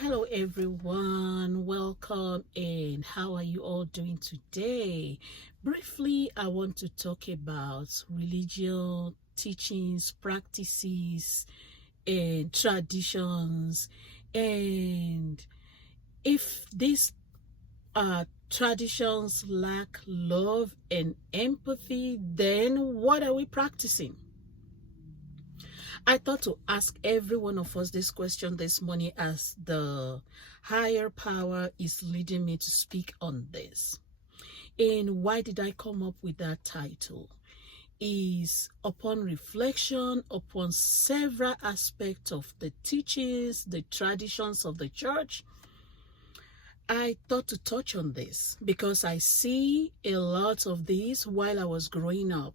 Hello everyone, welcome, and how are you all doing today? Briefly, I want to talk about religion, teachings, practices, and traditions, and if these traditions lack love and empathy, then what are we practicing? I thought to ask every one of us this question this morning as the higher power is leading me to speak on this. And why did I come up with that title? Is upon reflection upon several aspects of the teachings, the traditions of the church, I thought to touch on this because I see a lot of these while I was growing up.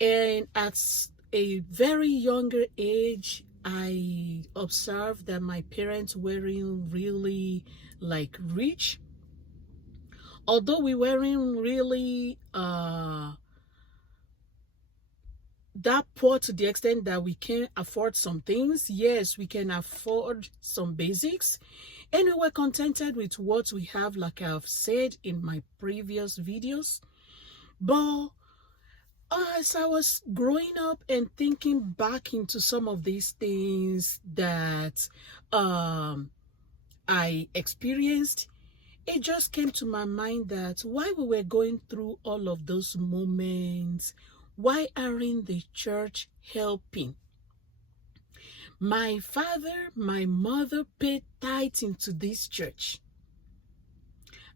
And at a very younger age, I observed that my parents weren't really rich. Although we weren't really that poor to the extent that we can afford some things. Yes, we can afford some basics. And we were contented with what we have, like I've said in my previous videos. But as I was growing up and thinking back into some of these things that I experienced, it just came to my mind that while we were going through all of those moments, why aren't the church helping? My father, my mother paid tithes into this church.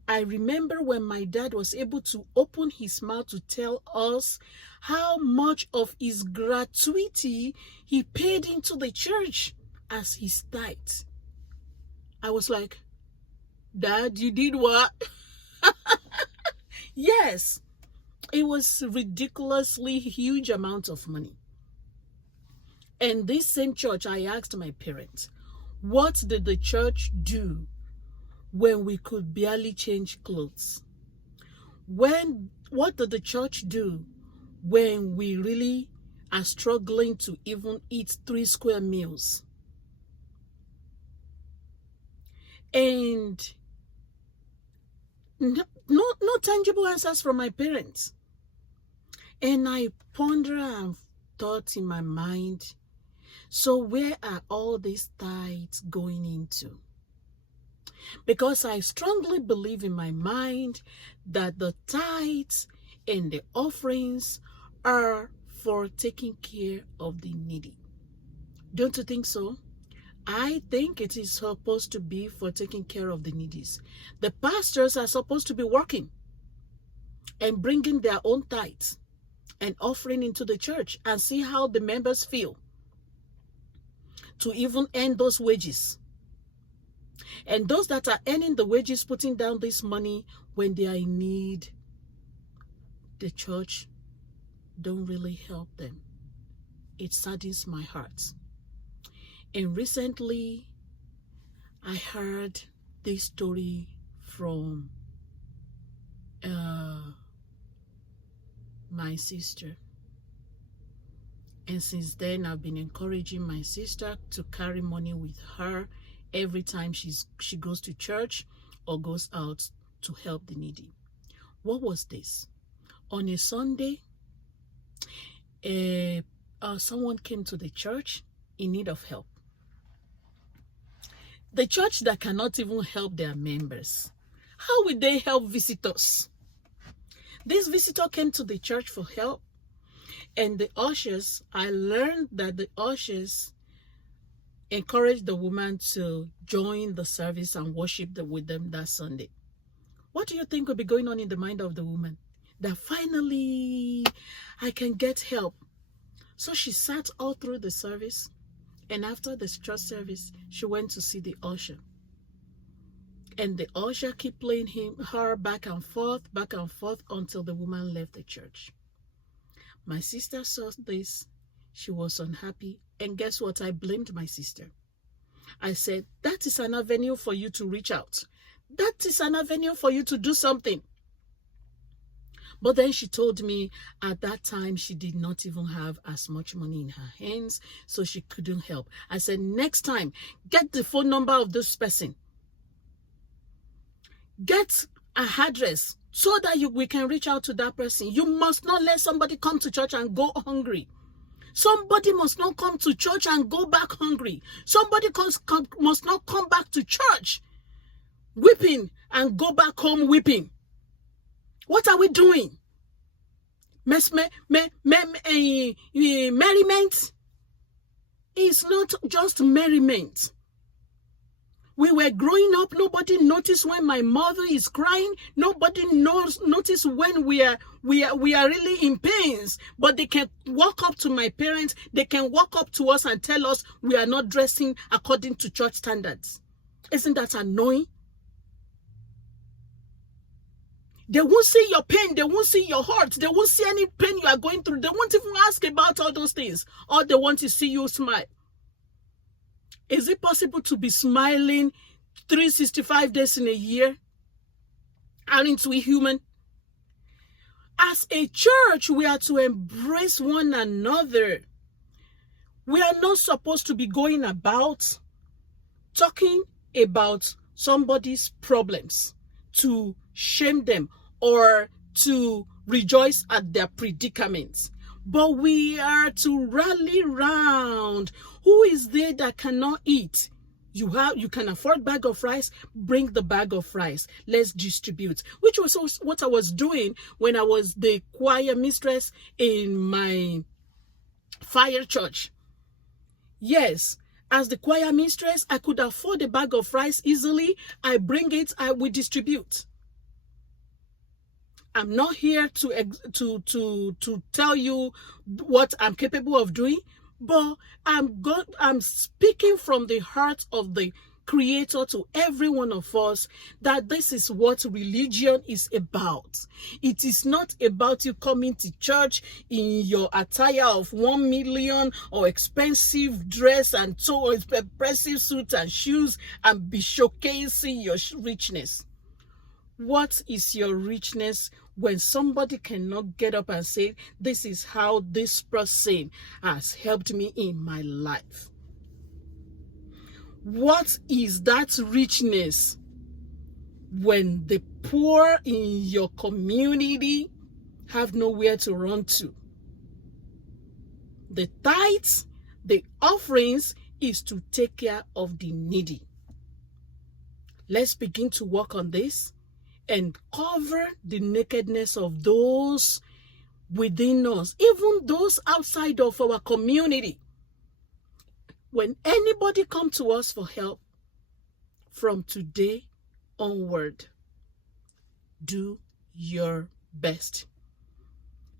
I remember when my dad was able to open his mouth to tell us how much of his gratuity he paid into the church as his tithe. I was like, Dad, you did what? Yes, it was ridiculously huge amount of money. And this same church, I asked my parents, what did the church do when we could barely change clothes? What did the church do when we really are struggling to even eat 3 square meals? And no tangible answers from my parents. And I ponder and thought in my mind, so where are all these tithes going into? Because I strongly believe in my mind that the tithes and the offerings are for taking care of the needy. Don't you think so? I think it is supposed to be for taking care of the needy. The pastors are supposed to be working and bringing their own tithes and offering into the church and see how the members feel to even earn those wages. And those that are earning the wages, putting down this money when they are in need, the church don't really help them. It saddens my heart. And recently, I heard this story from my sister. And since then, I've been encouraging my sister to carry money with her every time she goes to church or goes out to help the needy. What was this? On a Sunday, someone came to the church in need of help. The church that cannot even help their members, how will they help visitors? This visitor came to the church for help, and the ushers, I learned that the ushers encouraged the woman to join the service and worship with them that Sunday. What do you think will be going on in the mind of the woman? That finally I can get help. So she sat all through the service, and after the church service, she went to see the usher. And the usher kept playing her back and forth until the woman left the church. My sister saw this. She was unhappy. And guess what? I blamed my sister. I said, that is an avenue for you to reach out. That is an avenue for you to do something. But then she told me at that time she did not even have as much money in her hands, so she couldn't help. I said, next time, get the phone number of this person. Get an address so that we can reach out to that person. You must not let somebody come to church and go hungry. Somebody must not come to church and go back hungry. Somebody must not come back to church weeping and go back home weeping. What are we doing? Merriment is not just merriment. We were growing up, nobody noticed when my mother is crying. Nobody notice when we are really in pains. But they can walk up to my parents, they can walk up to us and tell us we are not dressing according to church standards. Isn't that annoying? They won't see your pain, they won't see your heart, they won't see any pain you are going through. They won't even ask about all those things. All they want to see you smile. Is it possible to be smiling 365 days in a year? Aren't we human? As a church, we are to embrace one another. We are not supposed to be going about talking about somebody's problems to shame them or to rejoice at their predicaments. But we are to rally round. Who is there that cannot eat? You can afford bag of rice, bring the bag of rice. Let's distribute. Which was what I was doing when I was the choir mistress in my fire church. Yes, as the choir mistress, I could afford a bag of rice easily. I bring it, we distribute. I'm not here to tell you what I'm capable of doing, but I'm speaking from the heart of the Creator to every one of us that this is what religion is about. It is not about you coming to church in your attire of 1 million or expensive dress and so expensive suit and shoes and be showcasing your richness. What is your richness when somebody cannot get up and say, this is how this person has helped me in my life? What is that richness when the poor in your community have nowhere to run to? The tithes, the offerings is to take care of the needy. Let's begin to work on this and cover the nakedness of those within us, even those outside of our community. When anybody comes to us for help, from today onward, do your best.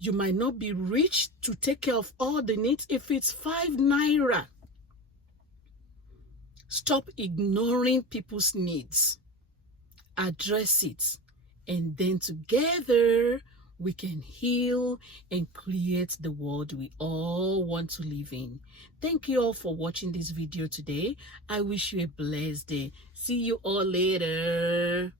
You might not be rich to take care of all the needs. If it's 5 naira, stop ignoring people's needs. Address it, and then together we can heal and create the world we all want to live in. Thank you all for watching this video today. I wish you a blessed day. See you all later.